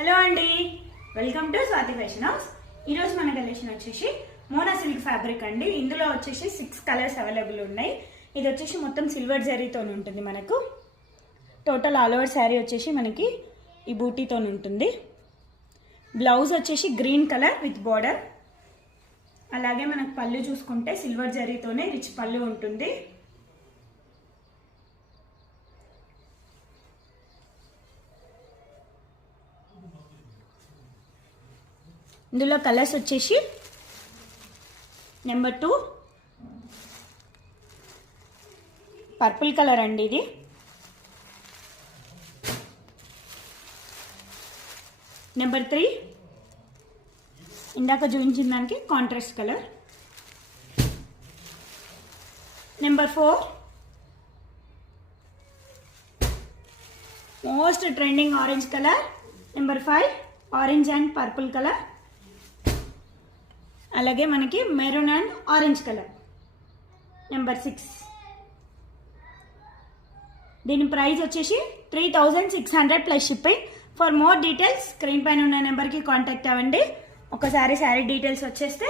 హలో అండి, welcome to Swathi fashion house. ఈరోజు మన కలెక్షన్ వచ్చేసి మోనా సిల్క్ ఫ్యాబ్రిక్ అండి. ఇందులో వచ్చేసి 6 కలర్స్ అవైలబుల్ ఉన్నాయి. ఇది వచ్చేసి మొత్తం సిల్వర్ జరీతో ఉంటుంది. మనకు టోటల్ ఆల్ ఓవర్ శారీ వచ్చేసి మనకి ఈ బూటీతో ఉంటుంది. బ్లౌజ్ వచ్చేసి గ్రీన్ కలర్ విత్ బార్డర్. అలాగే మనకు పళ్ళు చూసుకుంటే సిల్వర్ జరీతోనే రిచ్ పళ్ళు ఉంటుంది. ఇందులో కలర్స్ వచ్చేసి నెంబర్ 2 పర్పుల్ కలర్ అండి. ఇది నెంబర్ 3 ఇందాక చూపించిన దానికి contrast colour. Number 4 most trending orange colour. Number 5 orange and purple colour. అలాగే మనకి maroon and orange colour. Number 6 దీని ప్రైస్ వచ్చేసి 3600 plus shipping. For more details screen పైన ఉన్న నెంబర్కి కాంటాక్ట్ అవ్వండి. ఒకసారి శారీ డీటెయిల్స్ వచ్చేస్తే